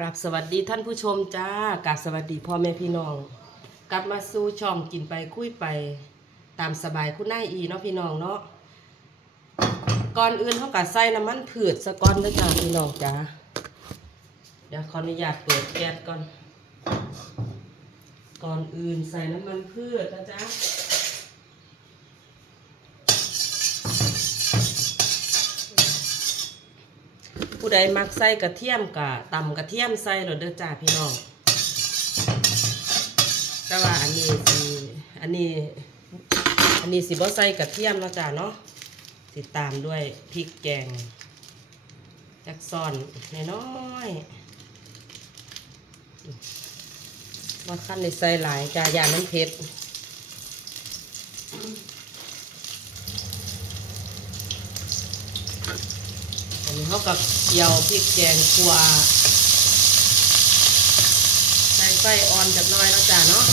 กราบสวัสดีท่านผู้ชมจ้ากราบสวัสดีพ่อแม่พี่น้อง กลับมาสู่ช่องกินไปคุยไป ตามสบายคุณนายอีเนาะพี่น้องเนาะก่อนอื่นเขากัใส่น้ำมันพืชสะก้อนด้อจ้าพี่น้องจ้าเดี๋ยวขออนุญาตเปิดแก๊สก่อน ก่อนอื่นใส่น้ำมันพืชนะจ๊ะ ผู้ใดมักใส่กระเทียมกะตำกระเทียมใส่หรอเด้อจ้าพี่น้องแต่ว่าอันนี้สิอันนี้อันนี้สิบ่ใส่กระเทียมเนาะจ้าเนาะสิตามด้วยพริกแกงจักซอนน้อยๆว่าขั้นในใส่หลายจ้ายาน้ำเผ็ด อันนี้เขากับเกี่ยวพริกแกงขัวใส่ไฟอ่อนจักหน้อยแล้วจ้าเนาะ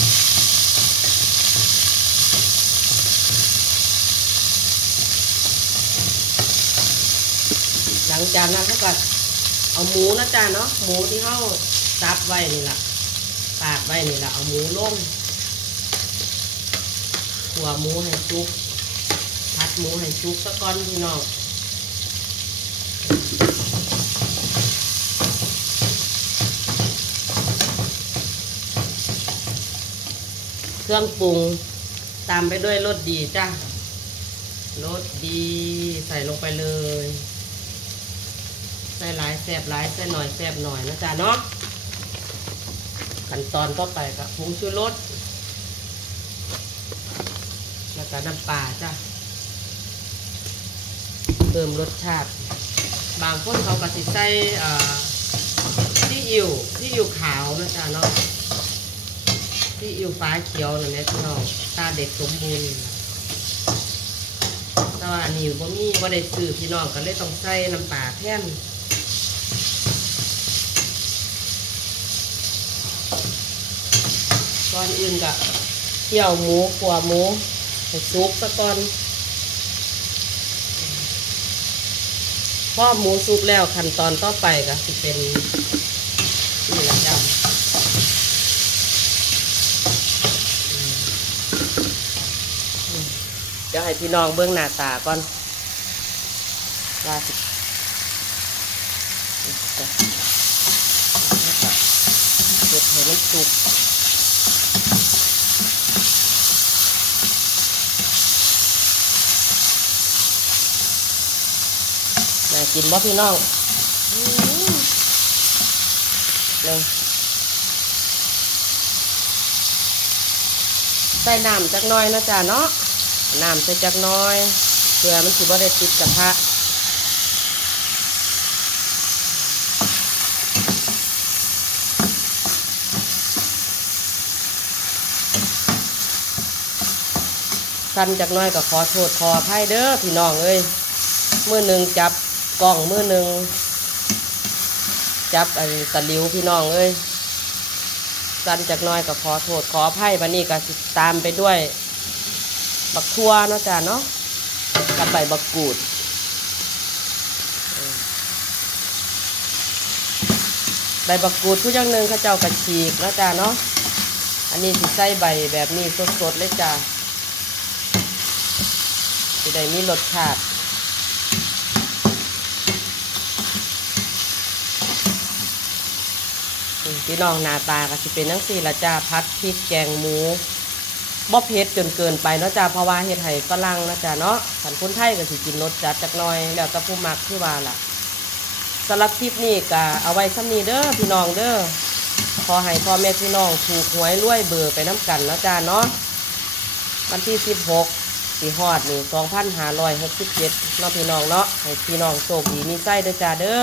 หลังจากนั้นเขาก็เอาหมูนะจ้าเนาะหมูที่เขาซับไว้นี่แหละตากไว้นี่แหละเอาหมูลงขัวหมูให้สุกผัดหมูให้สุกซะก่อนพี่น้อง เครื่องปรุง ตามไปด้วยรสดีจ้ะรสดีใส่ลงไปเลย ใส่หลายแสบหลายใส่หน่อยแสบหน่อยนะจ๊ะเนาะขั้นตอนต่อไปกับผงชูรสแล้วก็น้ำปลาจ้ะเพิ่มรสชาติ บางคนเขาก็สิใส่เอ่อที่อิวที่อิวขาวนะจ๊ะเนาะ ที่อิวฟ้าเขียวนั่นแหละพี่น้องตาเด็กสมบูรณ์แต่ว่าอันนี้บ่มีบ่ได้ซื้อพี่น้องก็เลยต้องใส่น้ำปลาแท่นก่อนอื่นก็เคี่ยวหมูขัวหมูให้สุกซะก่อนพอหมูสุกแล้วขั้นตอนต่อไปก็สิเป็นแหละจ้ะ เดี๋ยวให้พี่น้องเบื้องหน้าตาก่อนว่าสิจะเก็บให้มันสุกน่ากินบ่พี่น้องอื้อเลยใส่น้ำจักหน้อยนะจ๊ะเนาะ น้ำใส่จักน้อย เพื่อมันสิบ่ได้ติดกระทะสั้นจักน้อยก็ขอโทษขออภัยเด้อพี่น้องเอ้ยมือหนึ่งจับกล้องมือหนึ่งจับไอ้ตะลิวพี่น้องเอ้ยสั้นจักน้อยก็ขอโทษขออภัยวันนี้ก็สิตามไปด้วย บักทั่วเนาะจ้ะเนาะกับใบบักกูดใบบักกูดผู้อยังหนึ่งข้าเจ้ากระฉีกนาะจ้ะเนาะ อันนี้สิใส่ใบแบบนี้สดๆเลยจ้ะสิได้มีรสชาติพี่น้องหน้าตาก็สิเป็นนังสี่ละจ้าพัดพริกแกงหมู บ่เผ็ดจนเกินไปเนาะจ้าเพราะว่าเฮ็ดให้ฝรั่งนะจ้าเนาะสันคนไทยก็สิกินรสจัดจักหน่อยแล้วแต่ผู้มักคือว่าล่ะสำหรับคลิปนี้ก็เอาไว้ซ้ำนี้เด้อพี่น้องเด้อขอให้พ่อแม่พี่น้องถูกหวยรวยเบอร์ไปน้ำกันนะจ้าเนาะวันที่ 16สีฮอดนี่2567เนาะพี่น้องเนาะให้พี่น้องโชคดีมีไส้เด้อจ้าเด้อ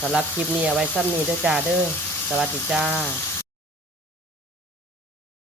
สำหรับคลิปนี้เอาไว้ซ้ำนี้เด้อจ้าเด้อสวัสดีจ้า